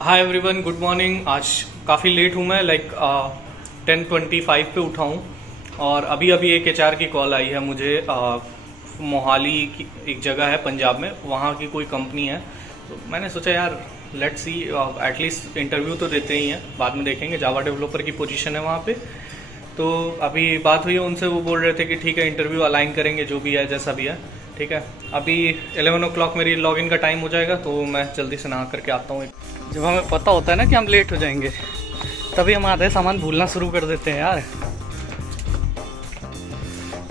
Hi everyone, good morning. आज काफ़ी late हूँ मैं, 10:25 पे उठा हूँ और अभी अभी एक एचआर की कॉल आई है मुझे। मोहाली की एक जगह है पंजाब में, वहाँ की कोई कंपनी है। तो मैंने सोचा यार लेट्स सी, एटलीस्ट इंटरव्यू तो देते ही हैं, बाद में देखेंगे। जावा डेवलपर की पोजीशन है वहाँ पे। तो अभी बात हुई है उनसे, वो बोल रहे थे कि ठीक है इंटरव्यू अलाइन करेंगे, जो भी है जैसा भी है ठीक है। अभी 11 o'clock मेरी लॉगिन का टाइम हो जाएगा, तो मैं जल्दी से नहा करके आता हूँ। जब हमें पता होता है ना कि हम लेट हो जाएंगे, तभी हम आधे सामान भूलना शुरू कर देते हैं यार।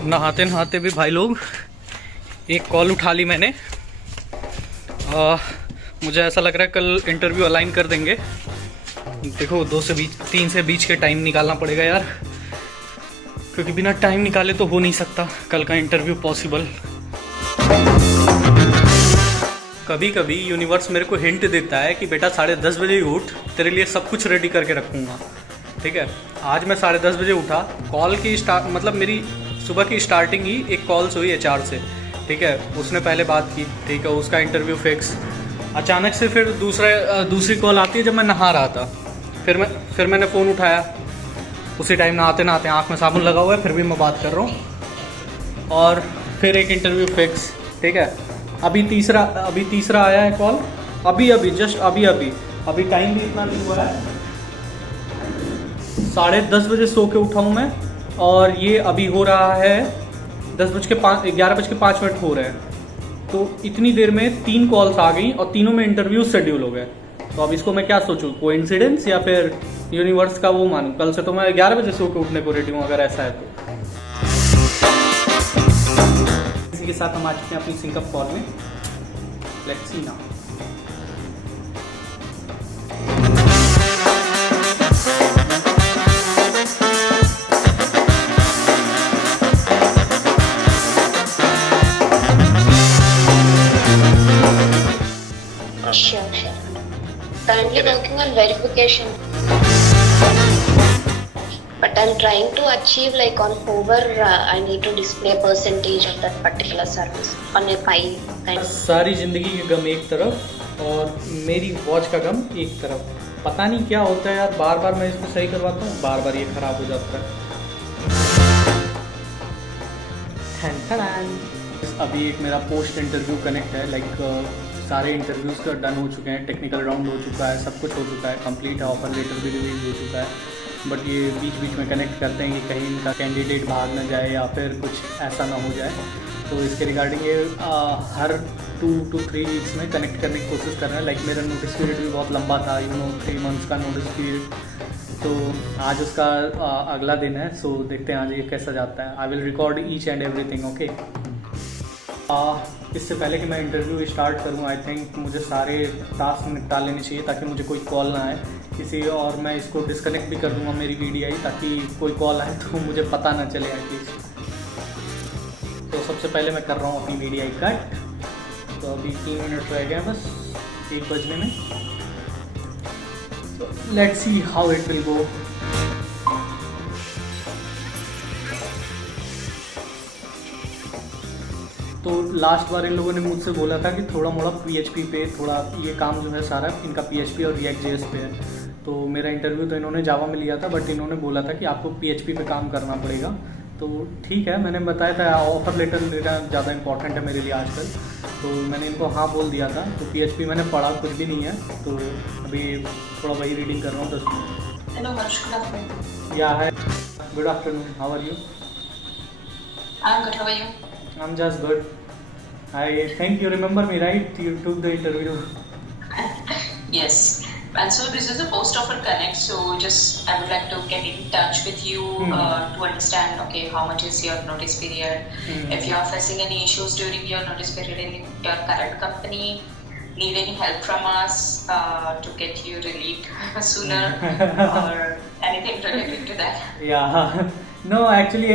नहाते नहाते भी भाई लोग एक कॉल उठा ली मैंने। मुझे ऐसा लग रहा है कल इंटरव्यू अलाइन कर देंगे। देखो 3 से बीच के टाइम निकालना पड़ेगा यार, क्योंकि बिना टाइम निकाले तो हो नहीं सकता कल का इंटरव्यू पॉसिबल। कभी कभी यूनिवर्स मेरे को हिंट देता है कि बेटा 10:30 बजे ही उठ, तेरे लिए सब कुछ रेडी करके रखूँगा। ठीक है, आज मैं 10:30 बजे उठा। कॉल की मतलब मेरी सुबह की स्टार्टिंग ही एक कॉल से हुई एचआर से। ठीक है, उसने पहले बात की, ठीक है, उसका इंटरव्यू फिक्स। अचानक से फिर दूसरी कॉल आती है जब मैं नहा रहा था। फिर मैंने फ़ोन उठाया, उसी टाइम नहाते नहाते आँख में साबुन लगा हुआ है, फिर भी मैं बात कर रहा हूँ। और फिर एक इंटरव्यू फिक्स। ठीक है, अभी तीसरा आया है कॉल, अभी टाइम भी इतना नहीं हुआ है। 10:30 बजे सो के उठा हूँ मैं, और ये अभी हो रहा है 11:05 हो रहे हैं। तो इतनी देर में 3 कॉल्स आ गई और तीनों में इंटरव्यू शेड्यूल हो गए। तो अब इसको मैं क्या सोचूं, कोइंसिडेंस या फिर यूनिवर्स का वो मानूं। कल से तो मैं 11 बजे सो के उठने को रेडी हूँ, अगर ऐसा है तो। इसी के साथ हम आ चुके हैं अपनी सिंकअप कॉल में। Let's see now. Sure. Currently working on verification, but I'm trying to achieve on Hover. I need to display percentage of that particular service on a file. सारी जिंदगी के गम एक तरफ और मेरी वॉच का गम एक तरफ। पता नहीं क्या होता है यार, बार बार मैं इसको सही करवाता हूँ, बार बार ये खराब हो जाता है। अभी एक मेरा पोस्ट इंटरव्यू कनेक्ट है, सारे इंटरव्यूज़ का डन हो चुके हैं, टेक्निकल राउंड हो चुका है, सब कुछ हो चुका है, कंप्लीट है, ऑफर लेटर भी रिलीज हो चुका है। बट ये बीच बीच में कनेक्ट करते हैं कि कहीं इनका कैंडिडेट भाग ना जाए या फिर कुछ ऐसा ना हो जाए। तो इसके रिगार्डिंग ये हर 2 to 3 वीक्स में कनेक्ट करने की कोशिश कर रहे हैं। मेरा नोटिस पीरियड भी बहुत लंबा था, 3 मंथ्स का नोटिस पीरियड। तो आज उसका अगला दिन है, सो देखते हैं आज ये कैसा जाता है। I will record each and everything. Okay, इससे पहले कि मैं इंटरव्यू स्टार्ट करूं, आई थिंक मुझे सारे टास्क निपटा लेने चाहिए ताकि मुझे कोई कॉल ना आए किसी। और मैं इसको डिस्कनेक्ट भी कर दूंगा मेरी VDI, ताकि कोई कॉल आए तो मुझे पता ना चले एटलीस्ट। तो सबसे पहले मैं कर रहा हूँ अपनी VDI कट। तो अभी 3 मिनट रह गए बस 1 बजने में। तो let's see how it will go. तो लास्ट बार इन लोगों ने मुझसे बोला था कि थोड़ा मोड़ा PHP पे, थोड़ा ये काम जो है सारा इनका PHP और React.js पे है। तो मेरा इंटरव्यू तो इन्होंने जावा में लिया था, बट इन्होंने बोला था कि आपको PHP पे काम करना पड़ेगा। तो ठीक है, मैंने बताया था ऑफर लेटर लेना ज़्यादा इंपॉर्टेंट है मेरे लिए आजकल। तो मैंने इनको हाँ बोल दिया था। तो PHP मैंने पढ़ा कुछ भी नहीं है, तो अभी थोड़ा वही रीडिंग कर रहा हूँ 10 minute. Hello, Harsh. Good afternoon. या है, good afternoon, how are you? I'm good. How are you? I'm just good. I think you remember me, right? You took the interview. Yes. And so this is a post-offer connect. So just I would like to get in touch with you to understand, okay, how much is your notice period? If you are facing any issues during your notice period in your current company, need any help from us to get you relieved sooner or anything related to that? Yeah. No, actually,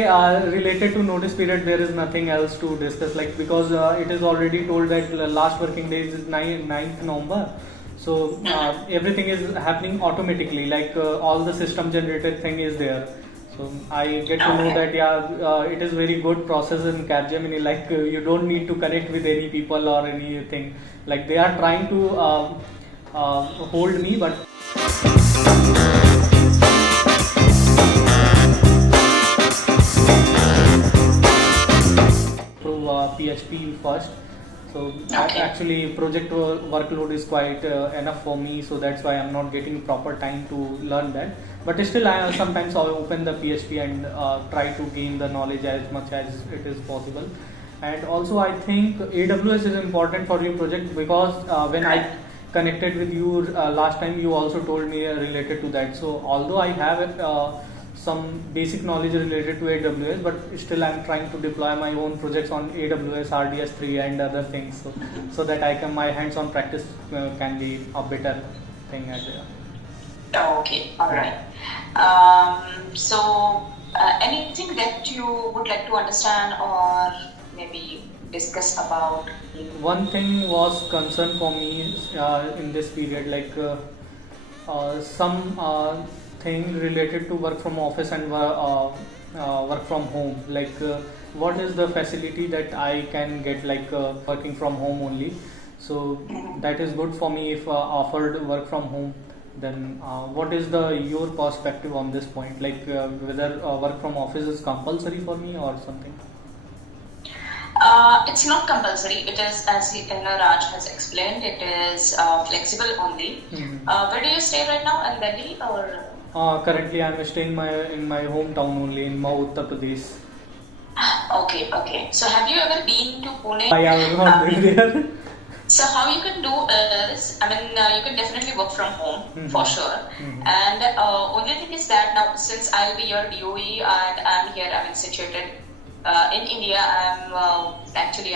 related to notice period, there is nothing else to discuss. Because it is already told that last working day is 9th November. So everything is happening automatically. All the system generated thing is there. So I get to know that it is very good process in Capgemini. You don't need to connect with any people or anything. They are trying to hold me, but PHP first. So Okay. actually project workload is quite enough for me, so that's why I'm not getting proper time to learn that. But still, I sometimes I open the PHP and try to gain the knowledge as much as it is possible. And also, I think AWS is important for your project, because when I connected with you last time, you also told me related to that. So although I have some basic knowledge related to AWS, but still I'm trying to deploy my own projects on AWS, RDS3 and other things, so that I can, my hands-on practice can be a better thing as well. Okay, all right. So, anything that you would like to understand or maybe discuss about? One thing was concern for me in this period, like some thing related to work from office and work from home. Like what is the facility that I can get, like working from home only? So that is good for me if offered work from home. Then what is your perspective on this point? Like whether work from office is compulsory for me or something? It's not compulsory. It is, as Raj has explained, it is flexible only. Where do you stay right now? In Delhi or? Currently, I'm staying in my hometown only, in Mau, Uttar Pradesh. Okay. So, have you ever been to Pune? I have not been there. So how you can do is, I mean, you can definitely work from home for sure. And only thing is that now, since I'll be your DOE and I'm here, I'm situated in India. I'm actually,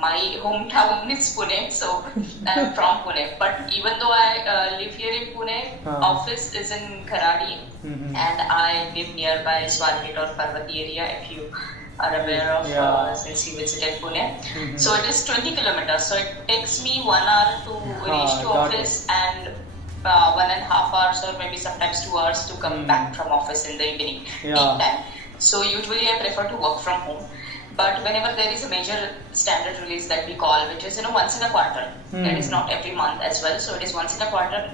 my hometown is Pune, so I'm from Pune. But even though I live here in Pune, office is in Kharadi, and I live nearby Swargate or Parvati area. If you are aware of, since you visited Pune. So it is 20 kilometers. So it takes me 1 hour to reach to office and 1.5 hours or maybe sometimes 2 hours to come back from office in the evening, peak time. So usually I prefer to work from home. But whenever there is a major standard release that we call, which is once in a quarter, that is not every month as well. So it is once in a quarter,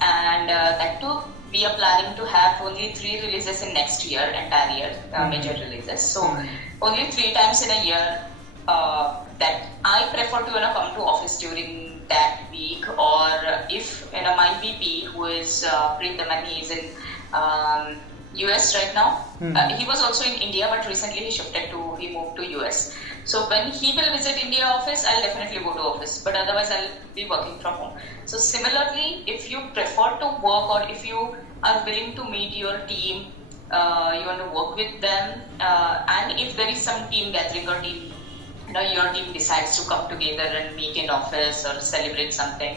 and that too we are planning to have only 3 releases in next year, entire year, major releases. So only 3 times in a year that I prefer to come to office during that week, or if my VP who is Preetham, and he is in US right now. He was also in India, but recently he moved to US. So when he will visit India office, I'll definitely go to office, but otherwise I'll be working from home. So similarly, if you prefer to work, or if you are willing to meet your team, you want to work with them, and if there is some team gathering or team, your team decides to come together and meet in office or celebrate something,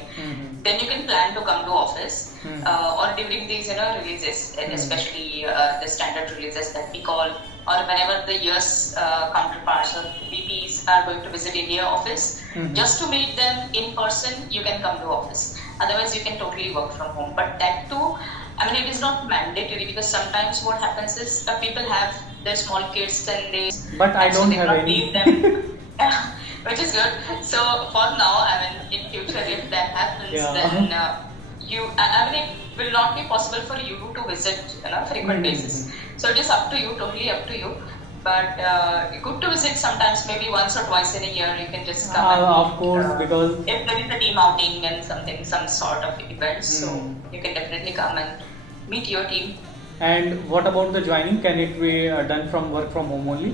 then you can plan to come to office, or during these releases, and especially the standard releases that we call, or whenever the US counterparts or VPs are going to visit India office, just to meet them in person, you can come to office. Otherwise, you can totally work from home. But that too, I mean, it is not mandatory, because sometimes what happens is people have their small kids and they. But I don't have any. Them. Which is good. So for now, I mean, in future, if that happens, then it will not be possible for you to visit frequent basis. So it is up to you, totally up to you. But good to visit sometimes, maybe once or twice in a year. You can just come. Of course, because if there is a team outing and some sort of event, so you can definitely come and meet your team. And what about the joining? Can it be done from work from home only?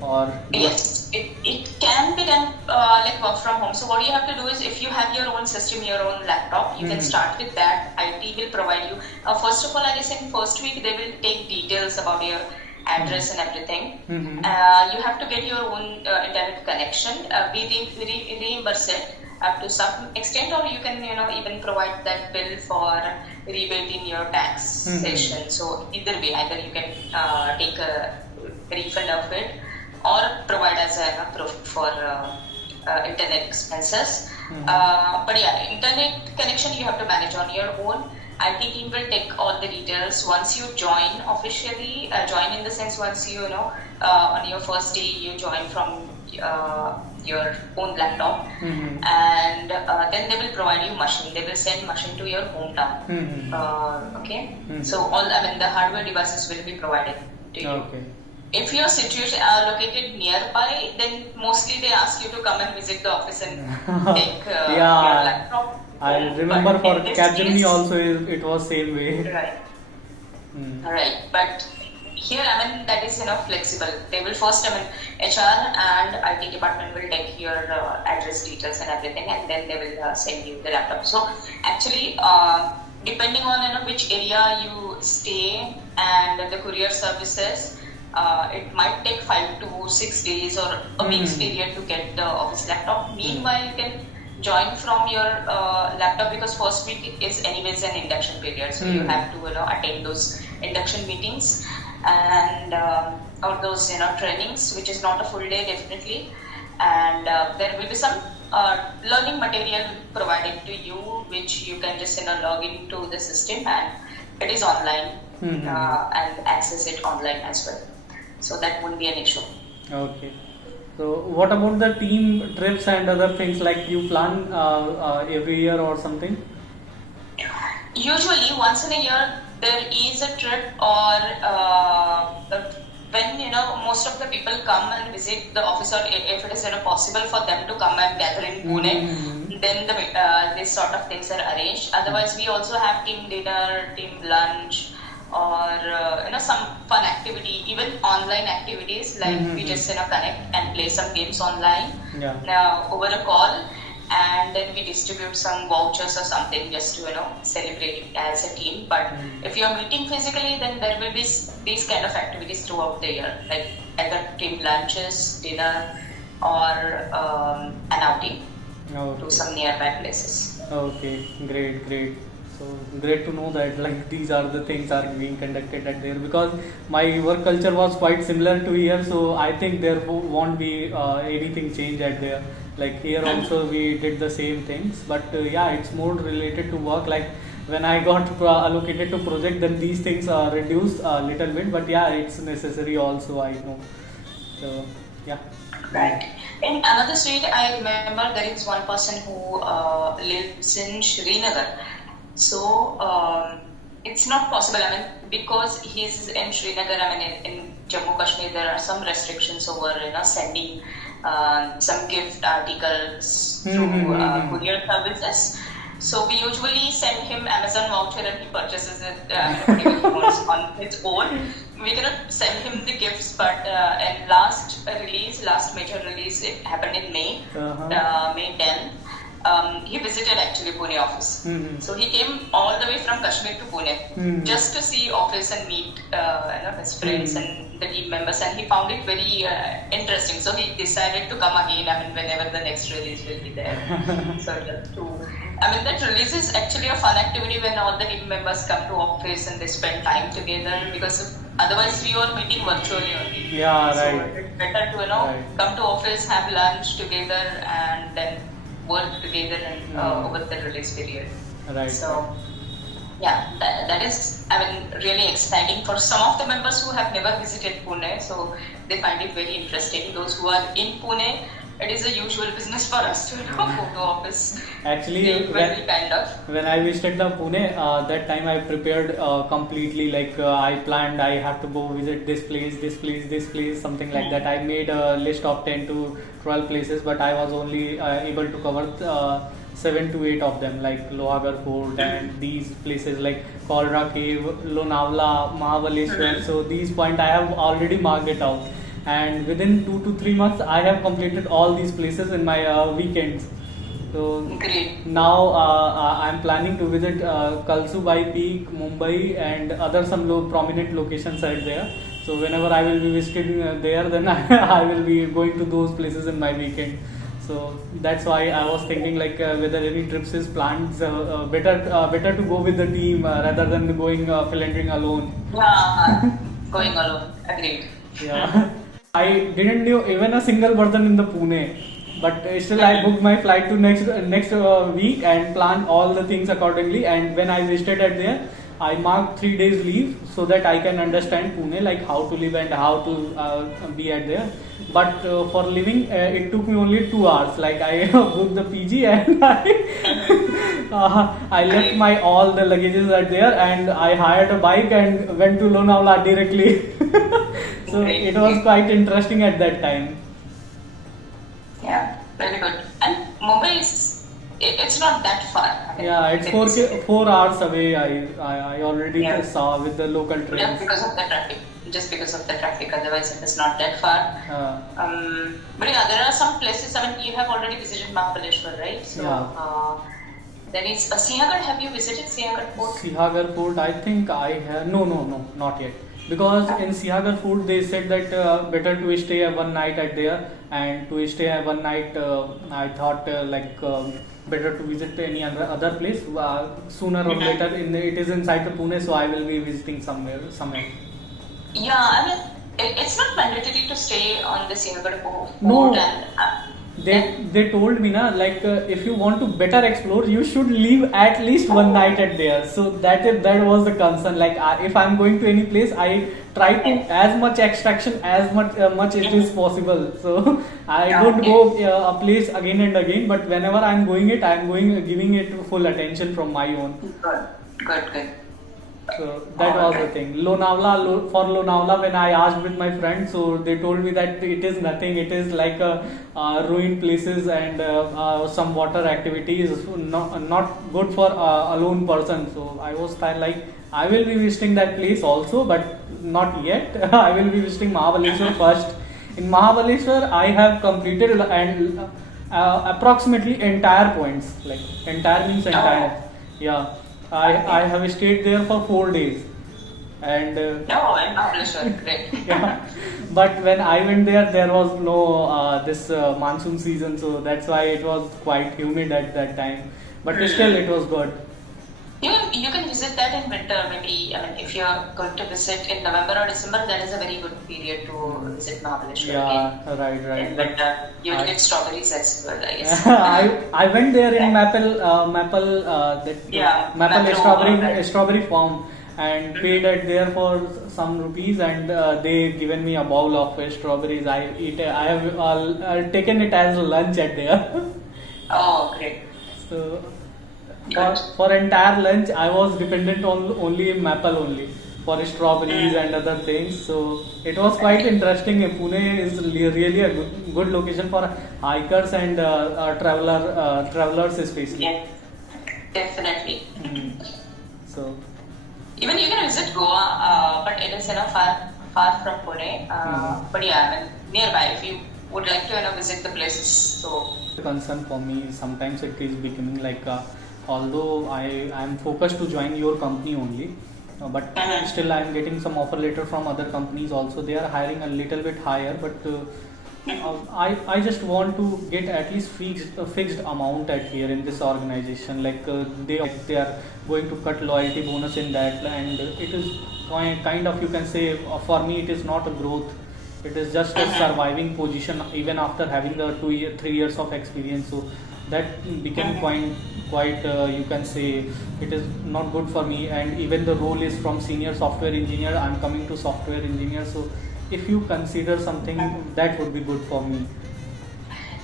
Or yes, it can be done like work from home. So what you have to do is, if you have your own system, your own laptop, you can start with that. IT will provide you. First of all, I guess in first week they will take details about your address and everything. You have to get your own internet connection. We reimburse it up to some extent, or you can even provide that bill for rebuilding your taxation. So either way, either you can take a refund of it, or provide as a proof for internet expenses. But yeah, internet connection you have to manage on your own. IT team will take all the details once you join officially. Join in the sense, once on your first day you join from your own laptop, and then they will provide you machine. They will send machine to your hometown. Okay, so the hardware devices will be provided to you. Okay. If your situation are located nearby, then mostly they ask you to come and visit the office and take your laptop. I remember for Capgemini case, also it was same way. Right. Right. But here, that is flexible. They will first, HR and IT department will take your address details and everything, and then they will send you the laptop. So actually, depending on which area you stay and the courier services, it might take 5 to 6 days or a week's period to get the office laptop. Meanwhile, you can join from your laptop, because first week is anyways an induction period, so you have to attend those induction meetings and or those trainings, which is not a full day definitely, and there will be some learning material provided to you, which you can just log into the system, and it is online and access it online as well, so that won't be an issue. Okay. So what about the team trips and other things, like you plan every year or something? Usually once in a year there is a trip, or when most of the people come and visit the office, or if it is possible for them to come and gather in Pune, then these sort of things are arranged. Otherwise, we also have team dinner, team lunch, or some fun activity, even online activities, like we just connect and play some games online over a call, and then we distribute some vouchers or something just to celebrate as a team. But if you're meeting physically, then there will be these kind of activities throughout the year, like either team lunches, dinner, or an outing to some nearby places. Okay, great. So great to know that like these are the things are being conducted at there, because my work culture was quite similar to here, so I think there won't be anything change at there. Like here also we did the same things, but it's more related to work. Like when I got allocated to project, then these things are reduced a little bit, but it's necessary also, I know. So Right. In another state, I remember there is one person who lives in Srinagar. So it's not possible. Because he's in Srinagar, in Jammu Kashmir, there are some restrictions over sending some gift articles through courier services. So we usually send him Amazon voucher and he purchases it whatever he wants on his own. We cannot send him the gifts, but in last major release, it happened in May, May 10. He visited actually Pune office. So he came all the way from Kashmir to Pune just to see office and meet his friends and the team members, and he found it very interesting. So he decided to come again. Whenever the next release will be there. So just to, that release is actually a fun activity when all the team members come to office and they spend time together, because otherwise we are meeting virtually only. So it's better to come to office, have lunch together, and then work together and over the release period. Right. So that is really exciting for some of the members who have never visited Pune. So they find it very interesting. Those who are in Pune, it is a usual business for us to go to office. Actually, when I visited the Pune, that time I prepared completely. Like I planned, I have to go visit this place, something like that. I made a list of 10 to 12 places, but I was only able to cover 7 to 8 of them, like Lohagar Fort and these places like Caldera Cave, Lonavala, Mahabaleshwar. So these points I have already marked it out. And within 2 to 3 months, I have completed all these places in my weekends. So now I'm planning to visit Kalsubai Peak, Mumbai, and other some prominent locations are there. So whenever I will be visiting there, then I will be going to those places in my weekend. So that's why I was thinking like whether any trips is planned. Better to go with the team rather than going philandering alone. Going alone. Agreed. I didn't know even a single person in the Pune, but still I booked my flight to next week and planned all the things accordingly. And when I visited at there, I marked 3 days leave so that I can understand Pune, like how to live and how to be at there. But for living, it took me only 2 hours. Like I booked the PG and I left my all the luggages at there and I hired a bike and went to Lonavala directly. So it was quite interesting at that time. Yeah, very good. And Mumbai it's not that far. I mean, Yeah, it's 4 hours away. I already saw with the local just trains. because of the traffic. Just because of the traffic. Otherwise, it is not that far. But yeah, there are some places. I mean, you have already visited Mahabaleshwar, right? So, there is Sihagar. Have you visited Sihagar Fort? Sihagar Fort, I think I have. No, not yet. Because in Sihagar Fort, they said that better to stay one night at there, and to stay one night, I thought better to visit any other place sooner or later. It is inside the Pune, so I will be visiting somewhere. Yeah, I mean, it's not mandatory to stay on the Sihagar Fort. No. And, They told me na, like if you want to better explore, you should leave at least one night at there. So that was the concern. Like if I'm going to any place, I try to as much extraction as much it is possible. So I don't go a place again and again. But whenever I'm going giving it full attention from my own. Good. So that was the thing. For Lonavala, when I asked with my friends, so they told me that it is nothing. It is like ruined places and some water activities, not good for a lone person. So I was like, I will be visiting that place also, but not yet. I will be visiting Mahabaleshwar first. In Mahabaleshwar, I have completed and approximately entire points. Like entire means entire. Yeah. I have stayed there for 4 days, and in Mahabaleshwar, great. yeah. But when I went there was no this monsoon season, so that's why it was quite humid at that time. But still, it was good. You can visit that in winter, maybe. I mean, if you are going to visit in November or December, that is a very good period to visit Mahabaleshwar. Yeah, right. In winter, you will get strawberries as well, I guess. I went there in Maple strawberry farm and paid at there for some rupees, and they given me a bowl of strawberries. I have taken it as lunch at there. Oh, great. So for entire lunch, I was dependent on only Maple only for strawberries and other things. So it was quite interesting. Pune is really a good location for hikers and travelers especially. Yeah, definitely. So even you can visit Goa, but it is far from Pune. But yeah, I mean nearby. If you would like to visit the places, so concern for me sometimes it is becoming like. Although I am focused to join your company only, but still I am getting some offer letter from other companies also. They are hiring a little bit higher, but I just want to get at least fixed amount at here in this organization. Like they are going to cut loyalty bonus in that, and it is kind of, you can say, for me it is not a growth. It is just a surviving position even after having the 3 years of experience. So that became quite you can say it is not good for me. And even the role is from senior software engineer, I'm coming to software engineer. So if you consider something, that would be good for me.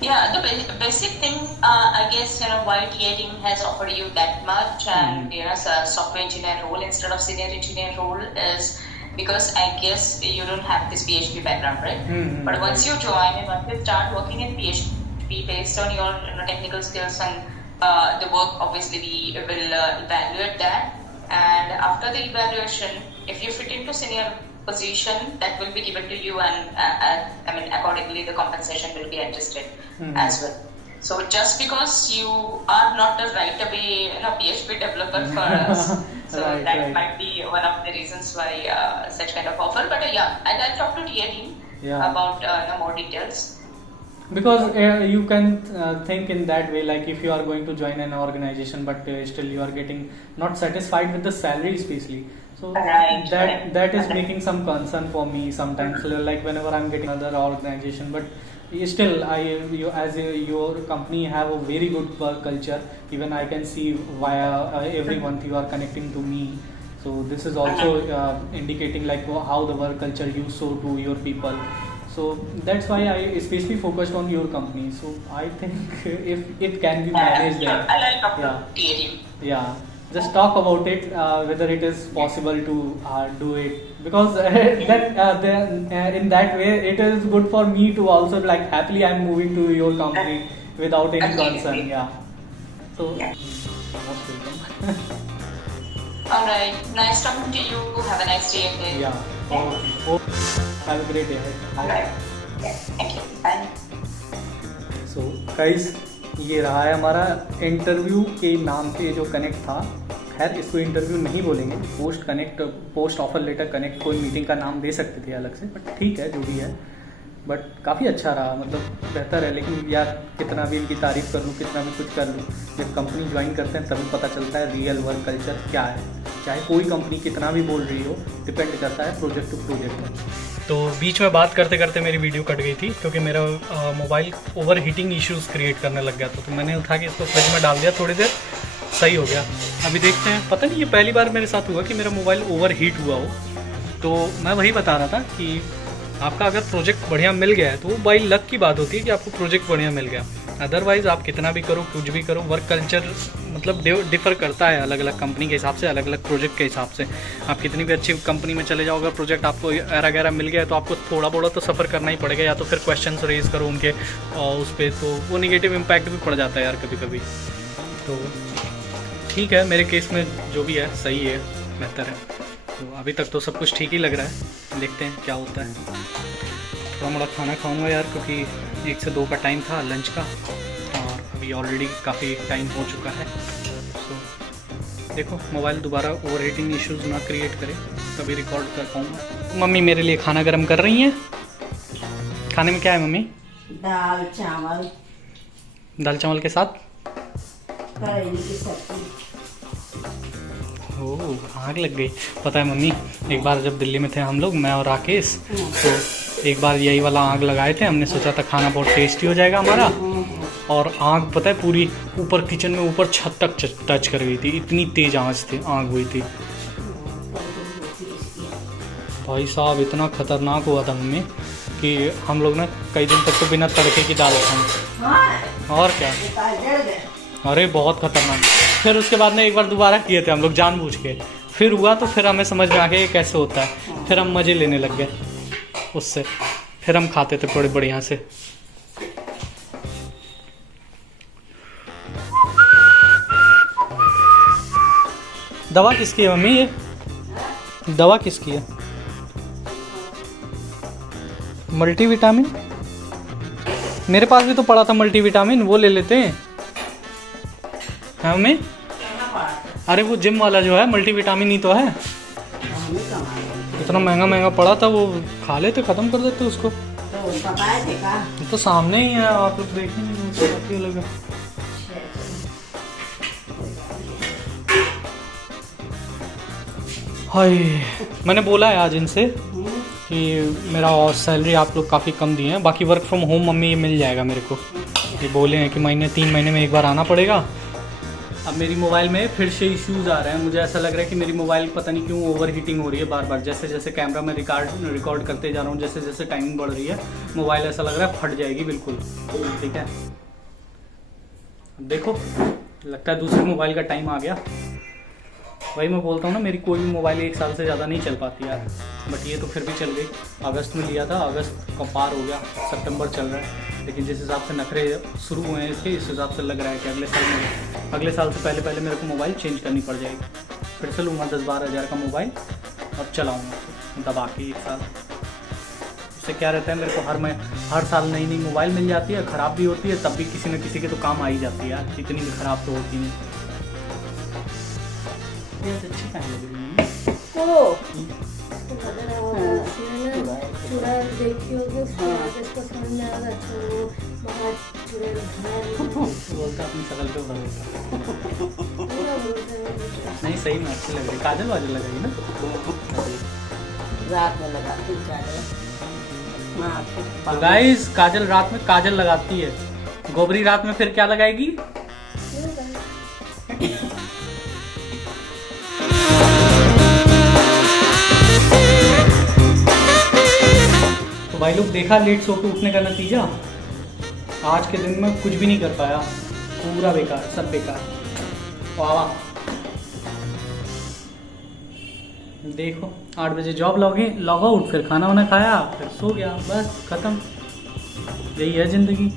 Yeah, the basic thing, I guess, why TA team has offered you that much and a software engineer role instead of senior engineer role is because I guess you don't have this PHP background, right? But once you join and once you start working in PHP based on your technical skills and the work, obviously we will evaluate that. And after the evaluation, if you fit into senior position, that will be given to you, and accordingly the compensation will be adjusted as well. So just because you are not the right away PHP developer for us, so that might be one of the reasons why such kind of offer. But I'll talk to TA team about more details. Because you can think in that way, like if you are going to join an organization but still you are getting not satisfied with the salary especially. So that is making some concern for me sometimes. Like whenever I'm getting another organization, but still your company have a very good work culture. Even I can see via every month you are connecting to me. So this is also indicating like how the work culture you show to your people. So that's why I especially focused on your company. So I think if it can be managed, Sure. then I'll talk to TA team. yeah, just talk about it, whether it is possible to do it, because in that way it is good for me to also like happily I'm moving to your company without any concern. Yeah. So Yeah. most welcome. All right. Nice talking to you. Have a nice day ahead. Yeah. Oh, have a great day ahead. All Bye. right. Yeah. Thank you. Bye. So guys, ये रहा है हमारा interview के नाम पे जो connect था। खैर इसको इंटरव्यू नहीं बोलेंगे, पोस्ट ऑफर लेटर कनेक्ट, कोई मीटिंग का नाम दे सकते थे अलग से, बट ठीक है जो भी है। बट काफ़ी अच्छा रहा, मतलब बेहतर है। लेकिन यार कितना भी इनकी तारीफ़ कर लूँ, कितना भी कुछ कर लूँ, जब कंपनी ज्वाइन करते हैं तभी पता चलता है रियल वर्क कल्चर क्या है। चाहे कोई कंपनी कितना भी बोल रही हो, डिपेंड करता है प्रोजेक्ट टू प्रोजेक्ट में। तो बीच में बात करते करते मेरी वीडियो कट गई थी, क्योंकि मेरा mobile over heating issues create करने लग गया था। तो मैंने उठा के इसको फ्रिज में डाल दिया, थोड़ी देर सही हो गया। अभी देखते हैं, पता नहीं ये पहली बार मेरे साथ हुआ कि मेरा मोबाइल ओवर हीट हुआ हो। तो मैं वही बता रहा था कि आपका अगर प्रोजेक्ट बढ़िया मिल गया है तो वो बाई लक की बात होती है कि आपको प्रोजेक्ट बढ़िया मिल गया। अदरवाइज़ आप कितना भी करो, कुछ भी करो, वर्क कल्चर मतलब डिफ़र करता है अलग अलग कंपनी के हिसाब से, अलग अलग प्रोजेक्ट के हिसाब से। आप कितनी भी अच्छी कंपनी में चले जाओ, अगर प्रोजेक्ट आपको एरा गैरा मिल गया है तो आपको थोड़ा बहुत तो सफ़र करना ही पड़ेगा, या तो फिर क्वेश्चन रेज करो उनके उस पर, तो वो निगेटिव इम्पैक्ट भी पड़ जाता है यार कभी कभी। तो ठीक है, मेरे केस में जो भी है सही है, बेहतर है। तो अभी तक तो सब कुछ ठीक ही लग रहा है, देखते हैं क्या होता है। थोड़ा मोड़ा खाना खाऊंगा यार, क्योंकि 1 से 2 का टाइम था लंच का, और अभी ऑलरेडी काफ़ी टाइम हो चुका है। सो देखो मोबाइल दोबारा ओवर हीटिंग इश्यूज़ ना क्रिएट करे, तभी रिकॉर्ड कर पाऊँगा। मम्मी मेरे लिए खाना गर्म कर रही हैं। खाने में क्या है मम्मी? दाल चावल, दाल चावल के साथ करेले की सब्जी। ओह आग लग गई। पता है मम्मी, एक बार जब दिल्ली में थे हम लोग, मैं और राकेश, तो एक बार यही वाला आग लगाए थे। हमने सोचा था खाना बहुत टेस्टी हो जाएगा हमारा, और आग पता है पूरी ऊपर किचन में ऊपर छत तक टच कर गई थी, इतनी तेज आग हुई थी भाई साहब। इतना खतरनाक हुआ था मम्मी कि हम लोग ना कई दिन तक तो बिना तड़के की दाल खाए, और क्या। अरे बहुत खतरनाक। फिर उसके बाद में एक बार दोबारा किए थे हम लोग जानबूझ के, फिर हुआ तो फिर हमें समझ में आ गया ये कैसे होता है। फिर हम मज़े लेने लग गए उससे, फिर हम खाते थे बड़े बढ़िया से। दवा किसकी है मम्मी? ये दवा किसकी है? मल्टीविटामिन? मेरे पास भी तो पड़ा था मल्टीविटामिन, वो ले लेते हैं हमें। अरे वो जिम वाला जो है मल्टीविटामिन ही तो है, इतना महंगा महंगा पड़ा था, वो खा लेते, ख़त्म कर देते उसको। तो सामने ही है, आप लोग देखेंगे लगा। हाय, मैंने बोला है आज इनसे कि मेरा सैलरी आप लोग काफ़ी कम दिए हैं, बाकी वर्क फ्रॉम होम मम्मी ये मिल जाएगा मेरे को। ये बोले हैं कि 3 महीने में एक बार आना पड़ेगा। अब मेरी मोबाइल में फिर से इश्यूज़ आ रहे हैं। मुझे ऐसा लग रहा है कि मेरी मोबाइल पता नहीं क्यों ओवर हीटिंग हो रही है बार बार। जैसे जैसे कैमरा में रिकॉर्ड करते जा रहा हूँ, जैसे जैसे टाइमिंग बढ़ रही है, मोबाइल ऐसा लग रहा है फट जाएगी बिल्कुल। ठीक है, देखो लगता है दूसरे मोबाइल का टाइम आ गया। वही मैं बोलता हूँ ना, मेरी कोई भी मोबाइल 1 साल से ज़्यादा नहीं चल पाती यार, बट ये तो फिर भी चल गई। अगस्त में लिया था, अगस्त का पार हो गया, सितंबर चल रहा है, लेकिन जिस हिसाब से नखरे शुरू हुए हैं इसके, इस हिसाब से लग रहा है कि अगले साल से पहले मेरे को मोबाइल चेंज करनी पड़ जाएगी। फिर से लूँगा 10-12 हज़ार का मोबाइल और चलाऊँगा दबा के 1 साल। उससे क्या रहता है, मेरे को हर साल नई मोबाइल मिल जाती है, ख़राब भी होती है, तब भी किसी न किसी के तो काम आ ही जाती है यार, इतनी भी ख़राब तो होती नहीं। अच्छी कहानी लग रही है। बोलता अपनी शकल पे उड़ा नहीं, सही में अच्छी लग रही। काजल वाजल लगाई ना रात में लगाती काजल। गाइस, काजल रात में काजल लगाती है, गोबरी रात में फिर क्या लगाएगी? भाई लोग देखा लेट सो के उठने का नतीजा। आज के दिन में कुछ भी नहीं कर पाया, पूरा बेकार, सब बेकार। वाह, देखो 8 बजे जॉब लॉग आउट, फिर खाना वाना खाया, फिर सो गया, बस खत्म। यही है जिंदगी।